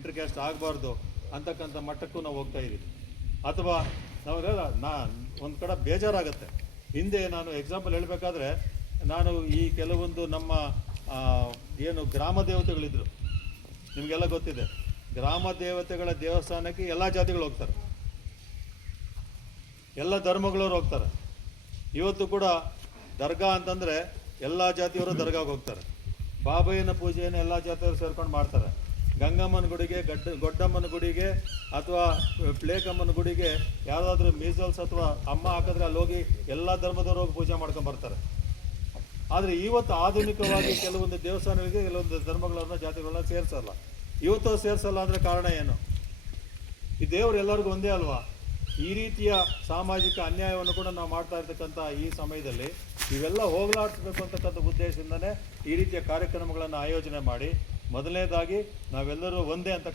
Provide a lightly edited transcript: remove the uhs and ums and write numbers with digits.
Inter caste ಆಗಬಾರ್ದು ಅಂತಕ್ಕಂಥ ಮಟ್ಟಕ್ಕೂ ನಾವು ಹೋಗ್ತಾ ಇದ್ದೀವಿ. ಅಥವಾ ನಾವೆಲ್ಲ ಒಂದು ಕಡೆ ಬೇಜಾರಾಗುತ್ತೆ. ಹಿಂದೆ ನಾನು ಎಕ್ಸಾಂಪಲ್ ಹೇಳಬೇಕಾದ್ರೆ, ನಾನು ಈ ಕೆಲವೊಂದು ನಮ್ಮ ಏನು ಗ್ರಾಮ ದೇವತೆಗಳಿದ್ರು, ನಿಮಗೆಲ್ಲ ಗೊತ್ತಿದೆ, ಗ್ರಾಮ ದೇವತೆಗಳ ದೇವಸ್ಥಾನಕ್ಕೆ ಎಲ್ಲ ಜಾತಿಗಳು ಹೋಗ್ತಾರೆ, ಎಲ್ಲ ಧರ್ಮಗಳವ್ರು ಹೋಗ್ತಾರೆ. ಇವತ್ತು ಕೂಡ ದರ್ಗಾ ಅಂತಂದರೆ ಎಲ್ಲ ಜಾತಿಯವರು ದರ್ಗಾಗೆ ಹೋಗ್ತಾರೆ. ಬಾಬಯ್ಯನ ಪೂಜೆಯನ್ನು ಎಲ್ಲ ಜಾತಿಯವರು ಸೇರ್ಕೊಂಡು ಮಾಡ್ತಾರೆ. ಗಂಗಮ್ಮನ ಗುಡಿಗೆ, ಗೊಡ್ಡಮ್ಮನ ಗುಡಿಗೆ ಅಥವಾ ಪ್ಲೇಕಮ್ಮನ ಗುಡಿಗೆ ಯಾವುದಾದ್ರೂ ಮೀಸಲ್ಸ್ ಅಥವಾ ಅಮ್ಮ ಹಾಕಿದ್ರೆ ಅಲ್ಲಿ ಹೋಗಿ ಎಲ್ಲ ಧರ್ಮದವರು ಹೋಗಿ ಪೂಜೆ ಮಾಡ್ಕೊಂಬರ್ತಾರೆ. ಆದರೆ ಇವತ್ತು ಆಧುನಿಕವಾಗಿ ಕೆಲವೊಂದು ದೇವಸ್ಥಾನಗಳಿಗೆ ಕೆಲವೊಂದು ಧರ್ಮಗಳನ್ನ ಜಾತಿಗಳನ್ನ ಸೇರಿಸಲ್ಲ. ಇವತ್ತು ಸೇರಿಸಲ್ಲ ಅಂದರೆ ಕಾರಣ ಏನು? ಈ ದೇವರು ಎಲ್ಲರಿಗೂ ಒಂದೇ ಅಲ್ವಾ? ಈ ರೀತಿಯ ಸಾಮಾಜಿಕ ಅನ್ಯಾಯವನ್ನು ಕೂಡ ನಾವು ಮಾಡ್ತಾ ಇರ್ತಕ್ಕಂಥ ಈ ಸಮಯದಲ್ಲಿ ಇವೆಲ್ಲ ಹೋಗಲಾಡಿಸ್ಬೇಕು ಅಂತಕ್ಕಂಥ ಉದ್ದೇಶದಿಂದನೇ ಈ ರೀತಿಯ ಕಾರ್ಯಕ್ರಮಗಳನ್ನು ಆಯೋಜನೆ ಮಾಡಿ, ಮೊದಲನೇದಾಗಿ ನಾವೆಲ್ಲರೂ ಒಂದೇ ಅಂತ